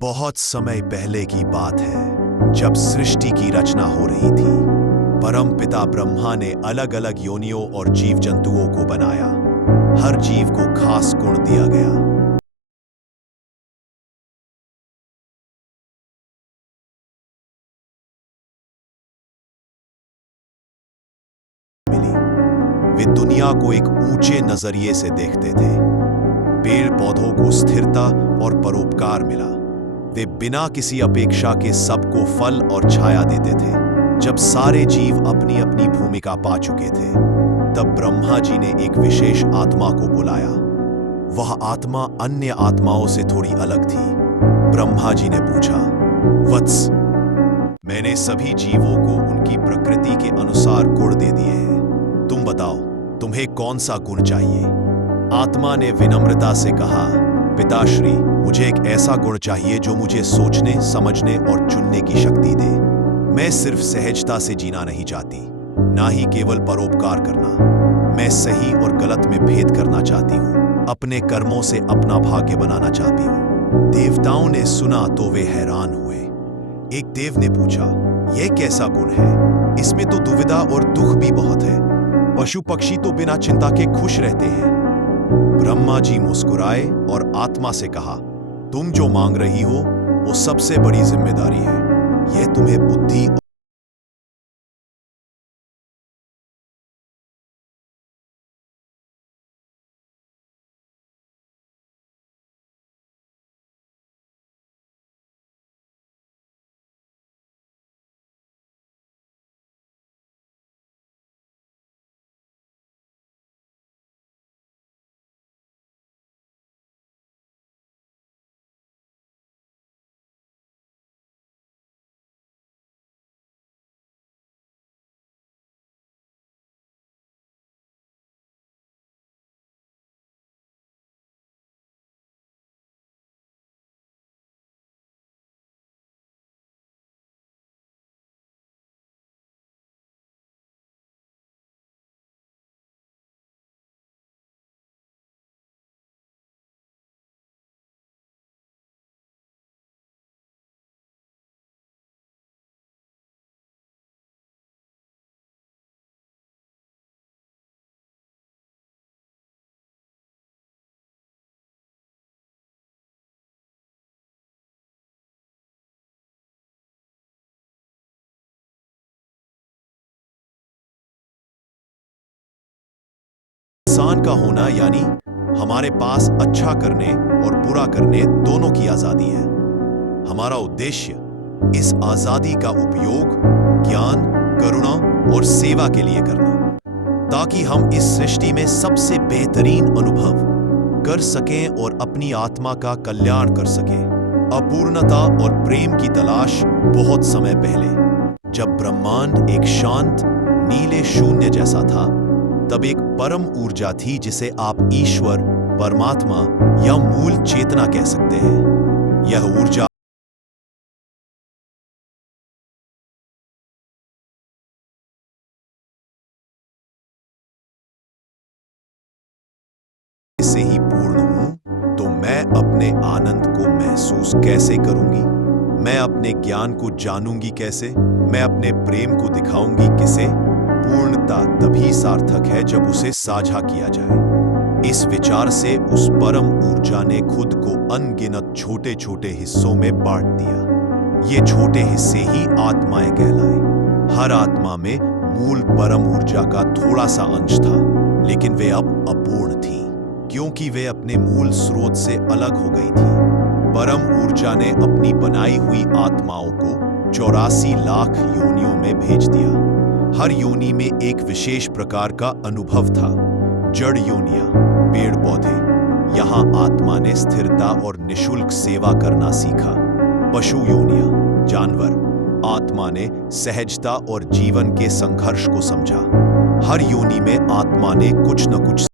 बहुत समय पहले की बात है, जब सृष्टि की रचना हो रही थी। परमपिता ब्रह्मा ने अलग अलग योनियों और जीव जंतुओं को बनाया। हर जीव को खास गुण दिया गया। मिली। वे दुनिया को एक ऊंचे नजरिए से देखते थे। पेड़ पौधों को स्थिरता और परोपकार मिला। वे बिना किसी अपेक्षा के सबको फल और छाया देते थे। जब सारे जीव अपनी अपनी भूमिका पा चुके थे, तब ब्रह्मा जी ने एक विशेष आत्मा को बुलाया। वह आत्मा अन्य आत्माओं से थोड़ी अलग थी। ब्रह्मा जी ने पूछा, वत्स, मैंने सभी जीवों को उनकी प्रकृति के अनुसार गुण दे दिए हैं। तुम बताओ, तुम्हें कौन सा गुण चाहिए? आत्मा ने विनम्रता से कहा, पिताश्री, मुझे एक ऐसा गुण चाहिए जो मुझे सोचने, समझने और चुनने की शक्ति दे। मैं सिर्फ सहजता से जीना नहीं चाहती, ना ही केवल परोपकार करना। मैं सही और गलत में भेद करना चाहती हूँ। अपने कर्मों से अपना भाग्य बनाना चाहती हूँ। देवताओं ने सुना तो वे हैरान हुए। एक देव ने पूछा, यह कैसा गुण है? इसमें तो दुविधा और दुख भी बहुत है। पशु पक्षी तो बिना चिंता के खुश रहते हैं। ब्रह्मा जी मुस्कुराए और आत्मा से कहा, तुम जो मांग रही हो वो सबसे बड़ी जिम्मेदारी है। यह तुम्हें बुद्धि इंसान का होना यानी हमारे पास अच्छा करने और बुरा करने दोनों की आजादी है। हमारा उद्देश्य इस आजादी का उपयोग ज्ञान, करुणा और सेवा के लिए करना, ताकि हम इस सृष्टि में सबसे बेहतरीन अनुभव कर सकें और अपनी आत्मा का कल्याण कर सकें। अपूर्णता और प्रेम की तलाश बहुत समय पहले, जब ब्रह्मांड एक शांत नीले शून्य जैसा था, तब एक परम ऊर्जा थी जिसे आप ईश्वर, परमात्मा या मूल चेतना कह सकते हैं। यह ऊर्जा से ही पूर्ण हूं, तो मैं अपने आनंद को महसूस कैसे करूंगी? मैं अपने ज्ञान को जानूंगी कैसे? मैं अपने प्रेम को दिखाऊंगी किसे? पूर्णता तभी सार्थक है जब उसे साझा किया जाए। इस विचार से उस परम ऊर्जा ने खुद को अनगिनत छोटे छोटे हिस्सों में बांट दिया। ये छोटे हिस्से ही आत्माएं कहलाए। हर आत्मा में मूल परम ऊर्जा का थोड़ा सा अंश था, लेकिन वे अब अपूर्ण थी, क्योंकि वे अपने मूल स्रोत से अलग हो गई थी। परम ऊर्जा ने अपनी बनाई हुई आत्माओं को 84 लाख योनियों में भेज दिया। हर योनि में एक विशेष प्रकार का अनुभव था। जड़ योनियां, पेड़ पौधे, यहां आत्मा ने स्थिरता और निशुल्क सेवा करना सीखा। पशु योनियां, जानवर, आत्मा ने सहजता और जीवन के संघर्ष को समझा। हर योनि में आत्मा ने कुछ न कुछ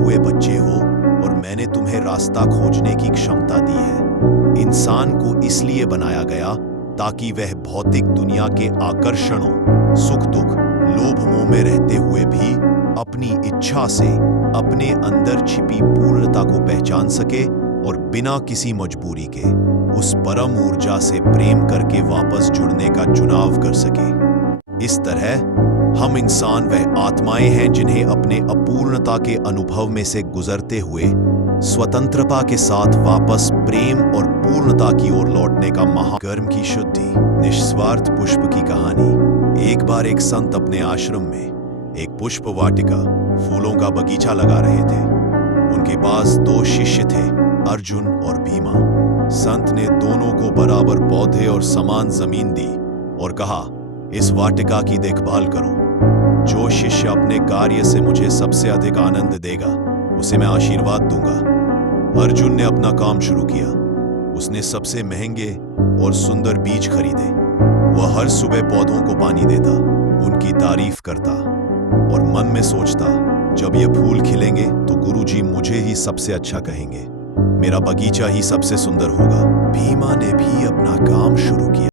हुए बच्चे हो और मैंने तुम्हें रास्ता खोजने की क्षमता दी है। इंसान को इसलिए बनाया गया ताकि वह भौतिक दुनिया के आकर्षणों, सुख दुख, लोभ मोह में रहते हुए भी अपनी इच्छा से अपने अंदर छिपी पूर्णता को पहचान सके और बिना किसी मजबूरी के उस परम ऊर्जा से प्रेम करके वापस जुड़ने का चुनाव कर सके। इस तरह हम इंसान वह आत्माएं हैं जिन्हें अपने अपूर्णता के अनुभव में से गुजरते हुए स्वतंत्रता के साथ वापस प्रेम और पूर्णता की ओर लौटने का महाकर्म की शुद्धि। निस्वार्थ पुष्प की कहानी। एक बार एक संत अपने आश्रम में एक पुष्प वाटिका, फूलों का बगीचा लगा रहे थे। उनके पास 2 शिष्य थे, अर्जुन और भीमा। संत ने दोनों को बराबर पौधे और समान जमीन दी और कहा, इस वाटिका की देखभाल करो। जो शिष्य अपने कार्य से मुझे सबसे अधिक आनंद देगा उसे मैं आशीर्वाद दूंगा। अर्जुन ने अपना काम शुरू किया। उसने सबसे महंगे और सुंदर बीज खरीदे। वह हर सुबह पौधों को पानी देता, उनकी तारीफ करता और मन में सोचता, जब ये फूल खिलेंगे तो गुरुजी मुझे ही सबसे अच्छा कहेंगे, मेरा बगीचा ही सबसे सुंदर होगा। भीमा ने भी अपना काम शुरू किया।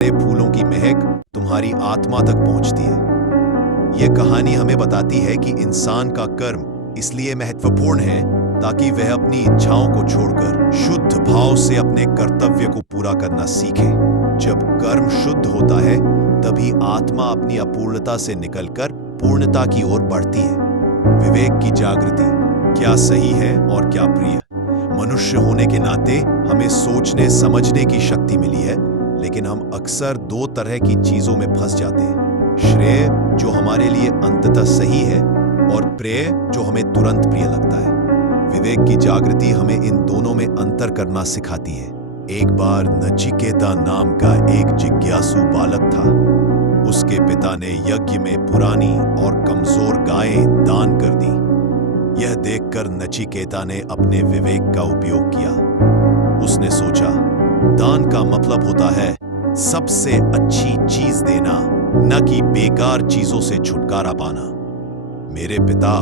फूलों की महक तुम्हारी आत्मा तक पहुंचती है। यह कहानी हमें बताती है कि इंसान का कर्म इसलिए महत्वपूर्ण है ताकि वह अपनी इच्छाओं को छोड़कर शुद्ध भाव से अपने कर्तव्य को पूरा करना सीखे। जब कर्म शुद्ध होता है तभी आत्मा अपनी अपूर्णता से निकलकर पूर्णता की ओर बढ़ती है। विवेक की जागृति, क्या सही है और क्या प्रिय। मनुष्य होने के नाते हमें सोचने समझने की शक्ति मिली है, लेकिन हम अक्सर 2 तरह की चीजों में फंस जाते हैं। श्रेय जो हमारे लिए अंततः सही है और प्रेय जो हमें तुरंत प्रिय लगता है। विवेक की जागृति हमें इन दोनों में अंतर करना सिखाती है। एक बार नचिकेता नाम का एक जिज्ञासु बालक था। उसके पिता ने यज्ञ में पुरानी और कमजोर गायें दान कर दी। यह देखकर नचिकेता ने अपने विवेक का उपयोग किया। उसने सोचा, दान का मतलब होता है सबसे अच्छी चीज देना, न कि बेकार चीजों से छुटकारा पाना। मेरे पिता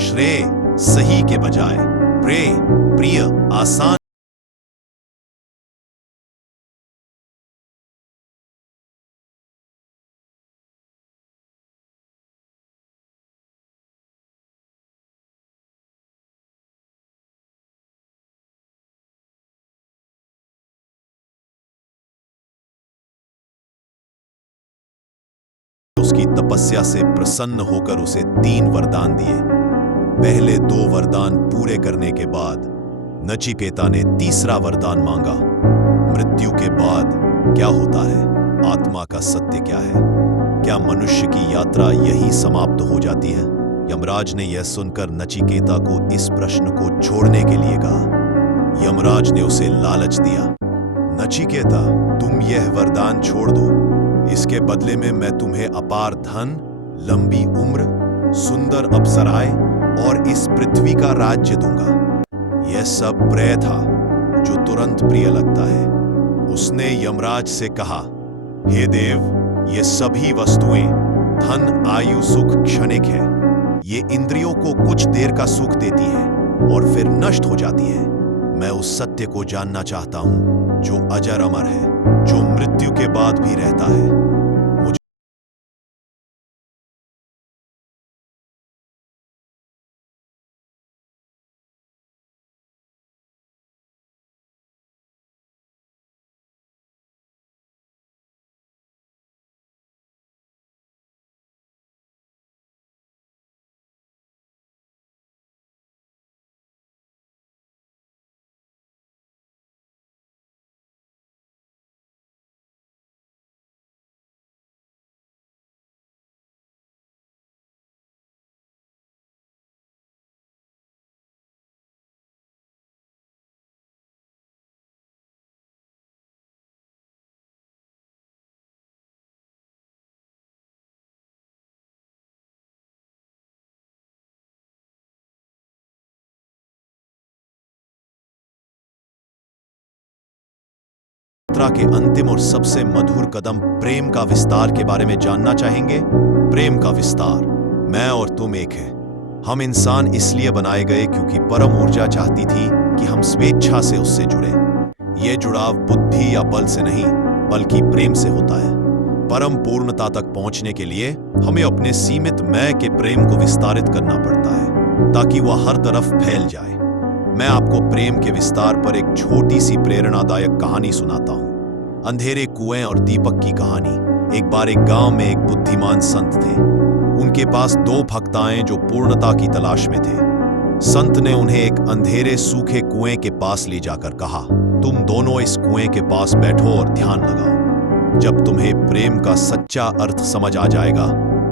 श्रेय सही के बजाय प्रेय, प्रिय, आसान उसकी तपस्या से प्रसन्न होकर उसे 3 वरदान दिए। पहले 2 वरदान पूरे करने के बाद नचिकेता ने तीसरा वरदान मांगा। मृत्यु के बाद क्या होता है? आत्मा का सत्य क्या है? क्या मनुष्य की यात्रा यही समाप्त हो जाती है? यमराज ने यह सुनकर नचिकेता को इस प्रश्न को छोड़ने के लिए कहा। यमराज ने उसे लालच दिया, नचिकेता, तुम यह वरदान छोड़ दो। इसके बदले में मैं तुम्हें अपार धन, लंबी उम्र, सुंदर अप्सराएं और इस पृथ्वी का राज्य दूंगा। यह सब प्रेय था जो तुरंत प्रिय लगता है। उसने यमराज से कहा, हे देव, ये सभी वस्तुएं, धन, आयु, सुख क्षणिक है। ये इंद्रियों को कुछ देर का सुख देती है और फिर नष्ट हो जाती है। मैं उस सत्य को जानना चाहता हूं जो अजर अमर है, जो मृत्यु के बाद भी रहता है। यात्रा के अंतिम और सबसे मधुर कदम प्रेम का विस्तार के बारे में जानना चाहेंगे। प्रेम का विस्तार। मैं और तुम एक है। हम इंसान इसलिए बनाए गए क्योंकि परम ऊर्जा चाहती थी कि हम स्वेच्छा से उससे जुड़े। यह जुड़ाव बुद्धि या बल से नहीं, बल्कि प्रेम से होता है। परम पूर्णता तक पहुंचने के लिए हमें अपने सीमित मैं के प्रेम को विस्तारित करना पड़ता है ताकि वह हर तरफ फैल जाए। मैं आपको प्रेम के विस्तार पर एक छोटी सी प्रेरणादायक कहानी सुनाता हूं। अंधेरे कुएं और दीपक की कहानी। एक बार एक गांव में एक बुद्धिमान संत थे। उनके पास दो भक्त आए जो पूर्णता की तलाश में थे। संत ने उन्हें एक अंधेरे सूखे कुएं के पास ले जाकर कहा, तुम दोनों इस कुएं के पास बैठो और ध्यान लगाओ। जब तुम्हें प्रेम का सच्चा अर्थ समझ आ जाएगा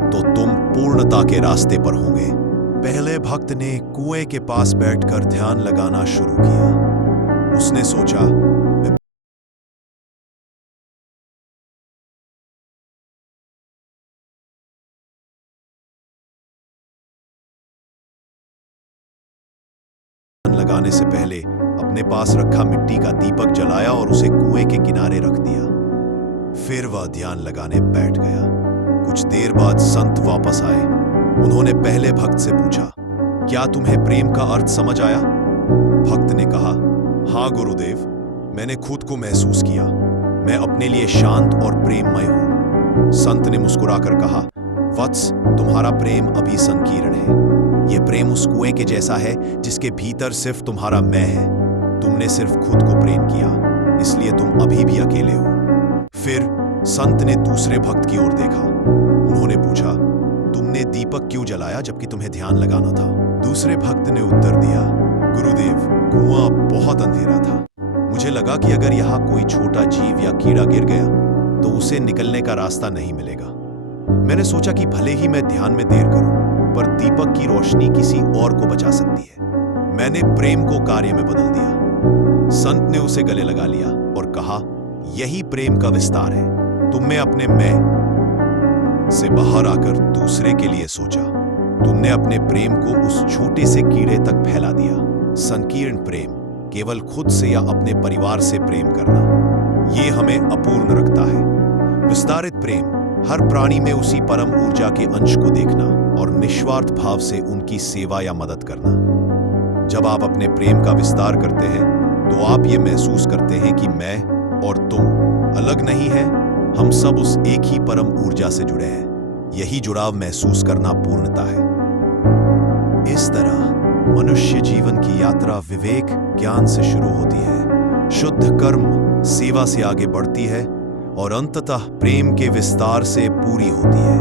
तो तुम पूर्णता के रास्ते पर होंगे। पहले भक्त ने कुएं के पास बैठकर ध्यान लगाना शुरू किया। उसने सोचा, लगाने से पहले अपने पास रखा मिट्टी का दीपक जलाया और उसे कुएं के किनारे रख दिया। फिर वह ध्यान लगाने बैठ गया। कुछ देर बाद संत वापस आए। उन्होंने पहले भक्त से पूछा, क्या तुम्हें प्रेम का अर्थ समझ आया? भक्त ने कहा, हाँ गुरुदेव, मैंने खुद को महसूस किया। मैं अपने लिए शांत और प्रेममय हूं। संत ने मुस्कुराकर कहा, वत्स, तुम्हारा प्रेम अभी संकीर्ण है। यह प्रेम उस कुएं के जैसा है जिसके भीतर सिर्फ तुम्हारा मैं है। तुमने सिर्फ खुद को प्रेम किया, इसलिए तुम अभी भी अकेले हो। फिर संत ने दूसरे भक्त की ओर देखा। उन्होंने पूछा, तुमने दीपक क्यों जलाया जबकि तुम्हें ध्यान लगाना था? दूसरे भक्त ने उत्तर दिया, गुरुदेव, कुआं बहुत अंधेरा था। मुझे लगा कि अगर यहाँ कोई छोटा जीव या कीड़ा गिर गया तो उसे निकलने का रास्ता नहीं मिलेगा। मैंने सोचा कि भले ही मैं ध्यान में देर करूं, पर दीपक की रोशनी किसी और को बचा सकती है। मैंने प्रेम को कार्य में बदल दिया। संत ने उसे गले लगा लिया और कहा, यही प्रेम का विस्तार है। तुमने अपने मैं से बाहर आकर दूसरे के लिए सोचा। तुमने अपने प्रेम को उस छोटे से कीड़े तक फैला दिया। संकीर्ण प्रेम केवल खुद से या अपने परिवार से प्रेम करना, यह हमें अपूर्ण रखता है। विस्तारित प्रेम हर प्राणी में उसी परम ऊर्जा के अंश को देखना और निस्वार्थ भाव से उनकी सेवा या मदद करना। जब आप अपने प्रेम का विस्तार करते हैं तो आप ये महसूस करते हैं कि मैं और तुम अलग नहीं हैं। हम सब उस एक ही परम ऊर्जा से जुड़े हैं। यही जुड़ाव महसूस करना पूर्णता है। इस तरह मनुष्य जीवन की यात्रा विवेक ज्ञान से शुरू होती है, शुद्ध कर्म सेवा से आगे बढ़ती है और अंततः प्रेम के विस्तार से पूरी होती है।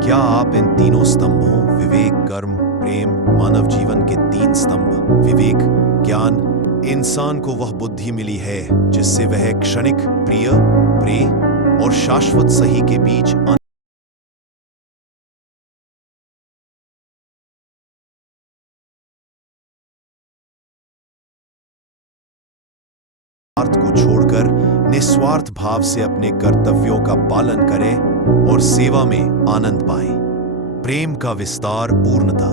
क्या आप इन तीनों स्तंभों विवेक, कर्म, प्रेम, मानव जीवन के तीन स्तंभ विवेक, ज्ञान, इंसान को वह बुद्धि मिली है जिससे वह क्षणिक प्रिय, प्रेय और शाश्वत सही के बीच को छोड़कर निस्वार्थ भाव से अपने कर्तव्यों का पालन करें और सेवा में आनंद पाएं। प्रेम का विस्तार, पूर्णता।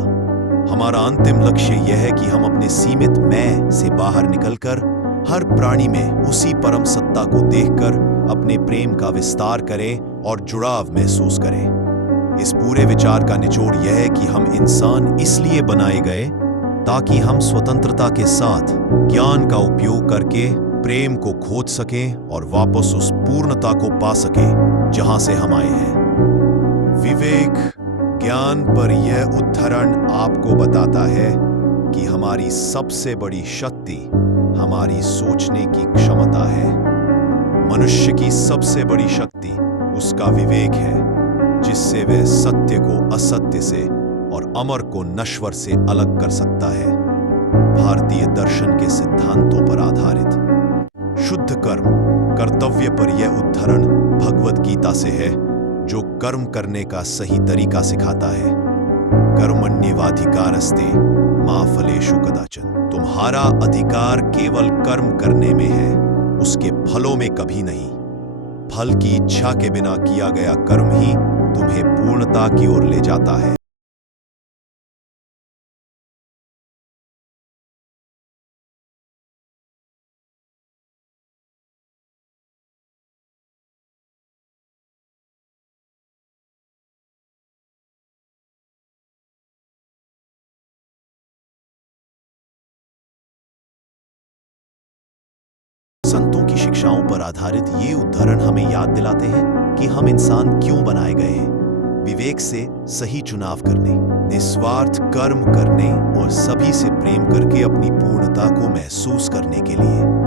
हमारा अंतिम लक्ष्य यह है कि हम अपने सीमित मैं से बाहर निकलकर हर प्राणी में उसी परम सत्ता को देखकर अपने प्रेम का विस्तार करें और जुड़ाव महसूस करें। इस पूरे विचार का निचोड़ यह है कि हम इंसान इसलिए बनाए गए ताकि हम स्वतंत्रता के साथ ज्ञान का उपयोग करके प्रेम को खोज सकें और वापस उस पूर्णता को पा सकें जहां से हम आए हैं। विवेक ज्ञान पर यह उद्धरण आपको बताता है कि हमारी सबसे बड़ी शक्ति हमारी सोचने की क्षमता है। मनुष्य की सबसे बड़ी शक्ति उसका विवेक है, जिससे वह सत्य को असत्य से और अमर को नश्वर से अलग कर सकता है। भारतीय दर्शन के सिद्धांतों पर आधारित शुद्ध कर्म कर्तव्य पर यह उद्धरण भगवद गीता से है, जो कर्म करने का सही तरीका सिखाता है। कर्मण्येवाधिकारस्ते मा फलेषु कदाचन। तुम्हारा अधिकार केवल कर्म करने में है, उसके फलों में कभी नहीं। फल की इच्छा के बिना किया गया कर्म ही तुम्हें पूर्णता की ओर ले जाता है। संतों की शिक्षाओं पर आधारित ये उद्धरण हमें याद दिलाते हैं कि हम इंसान क्यों बनाए गए हैं। विवेक से सही चुनाव करने, निस्वार्थ कर्म करने और सभी से प्रेम करके अपनी पूर्णता को महसूस करने के लिए।